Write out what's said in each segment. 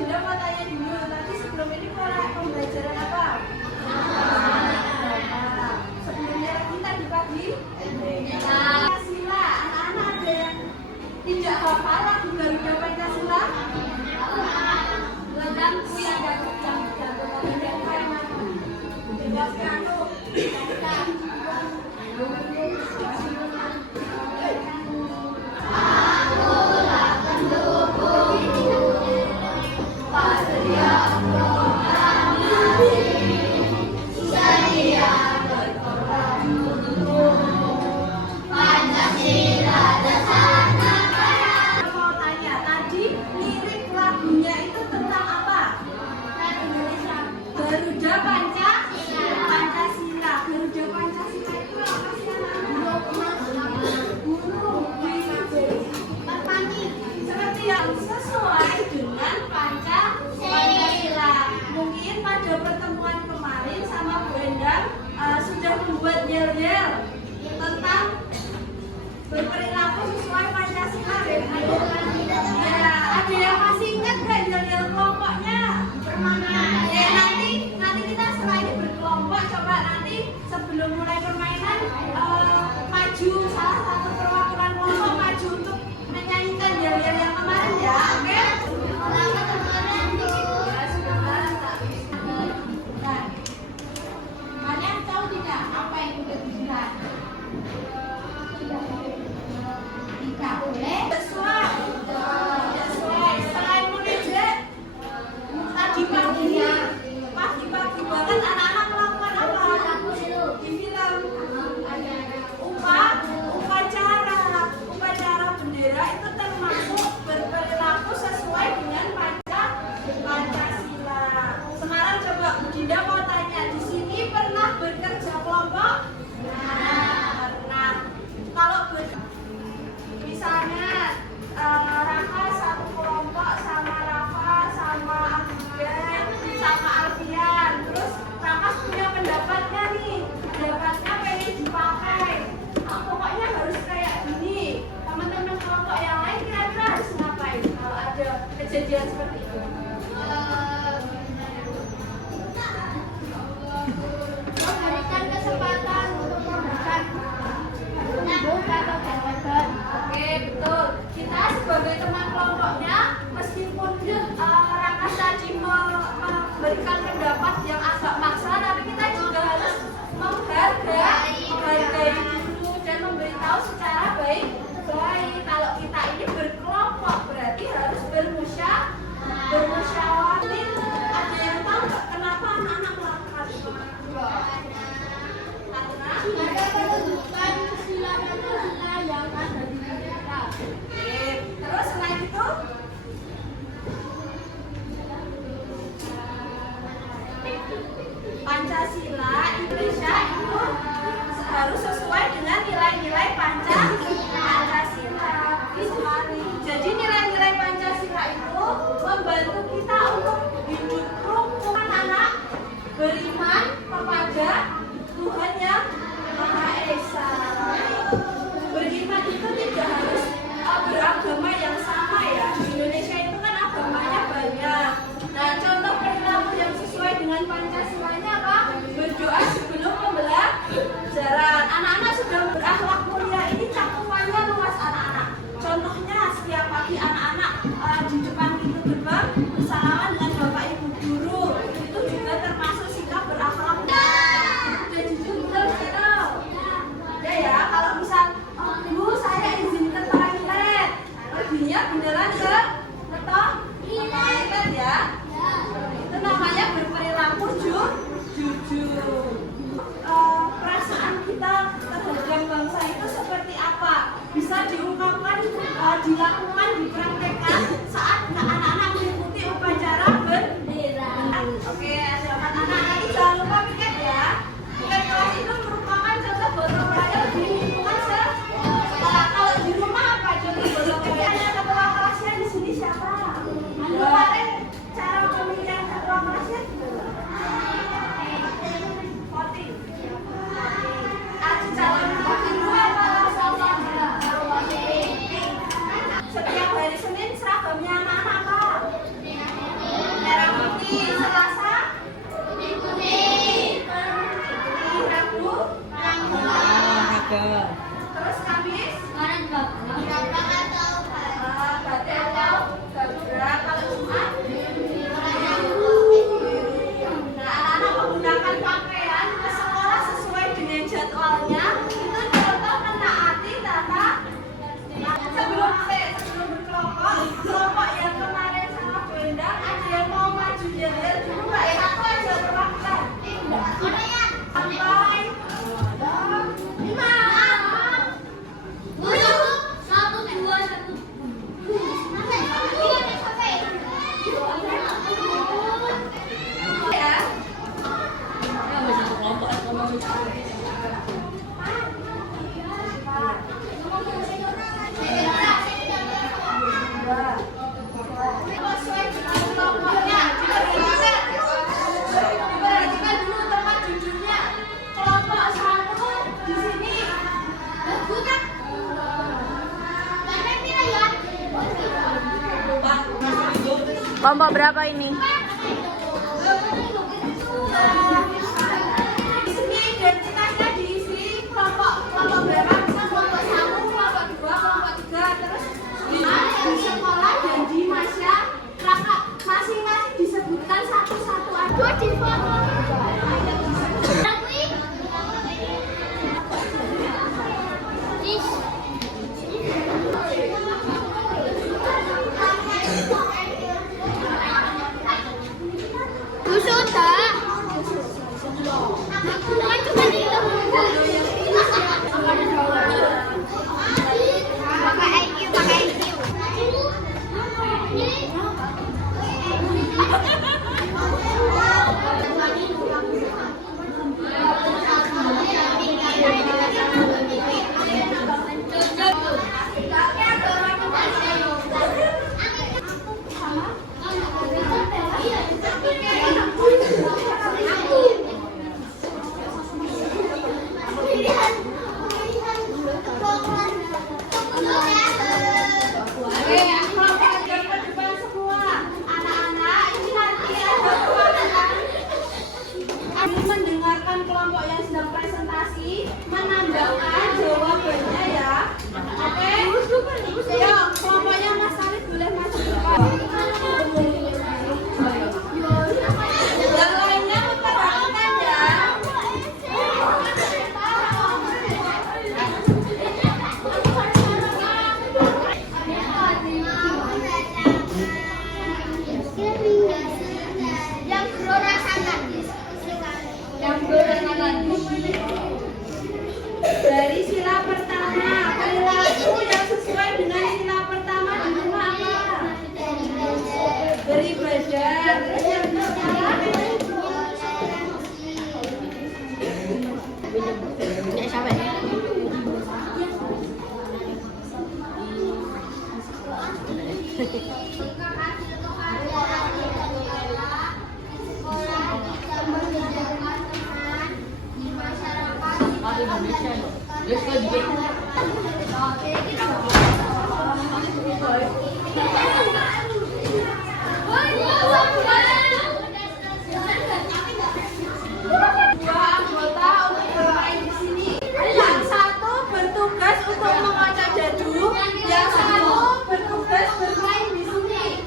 Dinda mau tanya dulu, tadi sebelum ini pembelajaran apa? Sebelumnya lagi tadi pagi Pancasila. Anak-anak ada yang tidak hafal lagu Garuda Pancasila? Lembu yang gabung Garuda Pancasila. Garuda Pancasila itu apa sih anak? Burung merpati. Seperti yang sesuai dengan Pancasila. Mungkin pada pertemuan kemarin sama Bu Endang sudah membuat yel-yel tentang berperilaku sesuai Pancasila. Ya, ada yang masih ingat nggak yel-yel kelompoknya? Ya, nanti kita setelah ini berkelompok, coba nanti sebelum mulai permainan maju salah satu perwakilan kelompok maju untuk menyanyikan yel-yel yang kemarin ya, oke? Ya, sudah tak. Nah, kalian tahu tidak apa yang udah dilihat? Tidak boleh sesuai. Selain mengejek tadi pagi banget anak-anak melakukan apa? Di film upacara bendera itu termasuk berperilaku sesuai dengan Pancasila. Sekarang coba Bu Dinda mau tanya, di sini pernah bekerja kelompok? Pernah. Kalau misalnya Raka satu kelompok sama Rafa sama Abigail sama Alfian, terus Raka punya pendapatnya nih, pendapatnya pengen dipakai, pokoknya harus kayak gini. Teman-teman kelompok yang lain kira-kira harus ngapain kalau ada kejadian seperti itu? Memberikan kesempatan untuk memberikan atau jawaban. Oke, betul. Kita sebagai teman kelompoknya, meskipun Raka tadi memberikan pendapat yang agak maksa, tapi kita juga harus menghargai dulu dan memberitahu secara baik-baik. Kalau kita ini berkelompok, berarti harus bermusyawarah. Ada yang tahu nggak kenapa anak-anak melakukan itu? Karena ada penunjukan sila yang ada di kita. Terus selain itu, Pancasila Indonesia itu harus sesuai dengan nilai-nilai Pancasila. Jadi nilai-nilai Pancasila itu membantu kita untuk hidup rukun, anak beriman kepada Tuhan yang Maha Esa. Beriman itu tidak harus beragama yang sama ya. Di Indonesia itu kan agamanya banyak. Nah, contoh perilaku yang sesuai dengan Pancasilanya apa? Berdoa sebelum pembelajaran. Anak-anak ada yang mau maju dari dulu Mbak ya? Aku aja perwakilan. Sampai 5. 1, 2, 1. Ya. Kelompok berapa ini? Identitasnya diisi kelompok berapa? Bisa kelompok 1, kelompok 2, kelompok 3, terus di sekolah dan di masyarakat masing-masing disebutkan satu-satu aja. Di foto. Mendengarkan kelompok yang sedang presentasi, menambahkan jawabannya ya. Oke? Ayo, kelompoknya Mas Arif boleh maju depan. Yang lainnya memperhatikan ya. Dari sila pertama, perilaku yang sesuai dengan sila pertama di rumah apa? Beribadah. Terus yang kedua, dua anggota untuk bermain di sini. Yang satu bertugas untuk mengocok jadu, yang satu bertugas bermain di sini.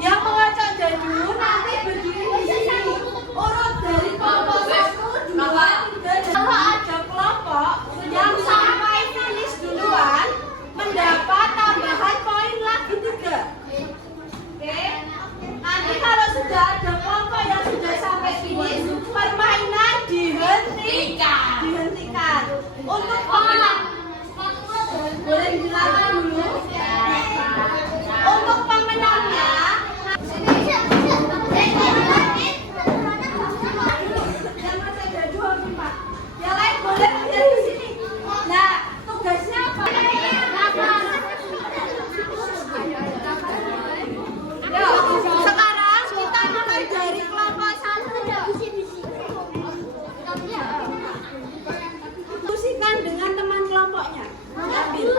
Yang mengocok jadu nanti berdiri di sini. Urut dari kelompok 1, 2, 3. Kalau ada kelompok yang sampai finish duluan, mendapat tambahan poin lagi 3. Oke? Nanti kalau sudah ada kelompok yang sudah sampai finish, permainan dihentikan. Untuk pemenang, boleh dijelaskan dulu. Untuk pemenangnya, yang masih ada 24. Yang lain boleh lihat di sini. Nah, tugasnya apa? Yuk, sekarang kita mulai dari kelompok 1. Diskusikan dengan teman kelompoknya. Ambil.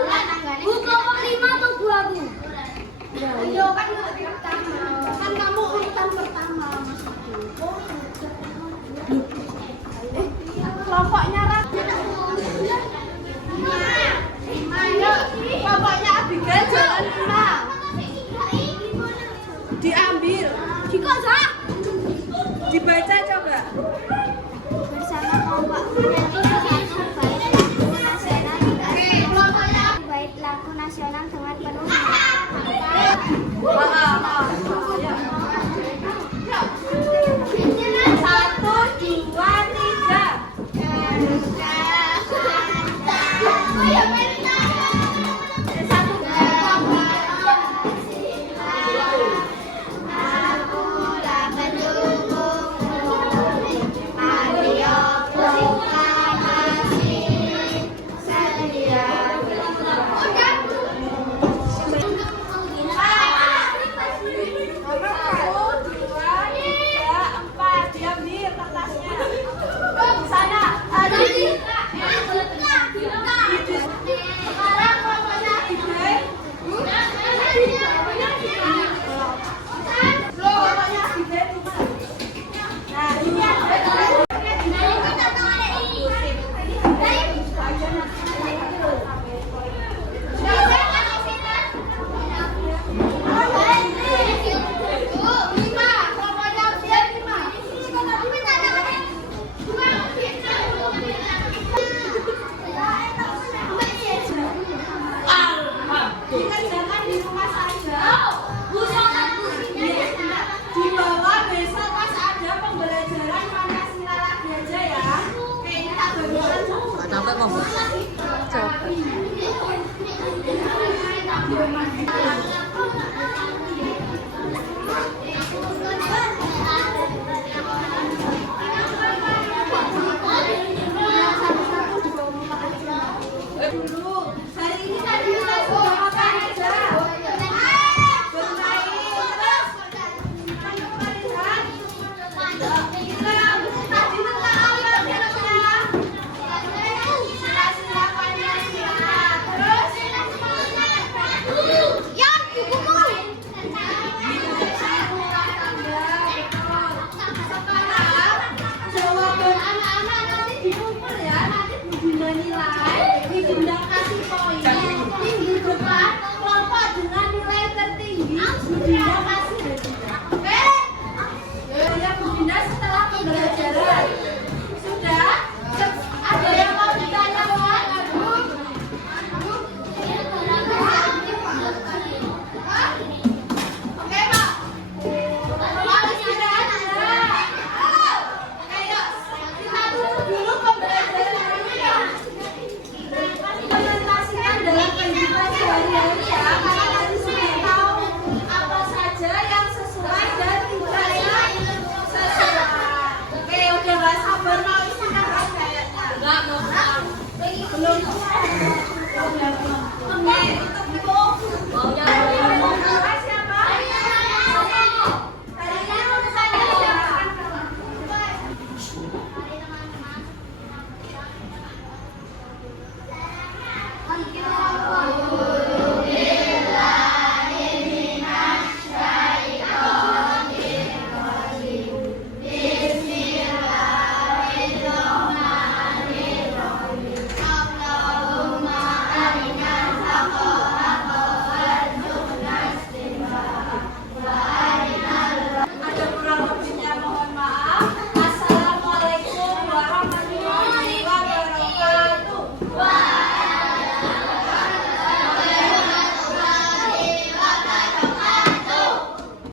Cepet mau. Cepet. Hari ini tadi kita sudah makan aja. Bermain terus. Jawaban anak-anak nanti dikumpul ya, nanti dibagi nilai, diundang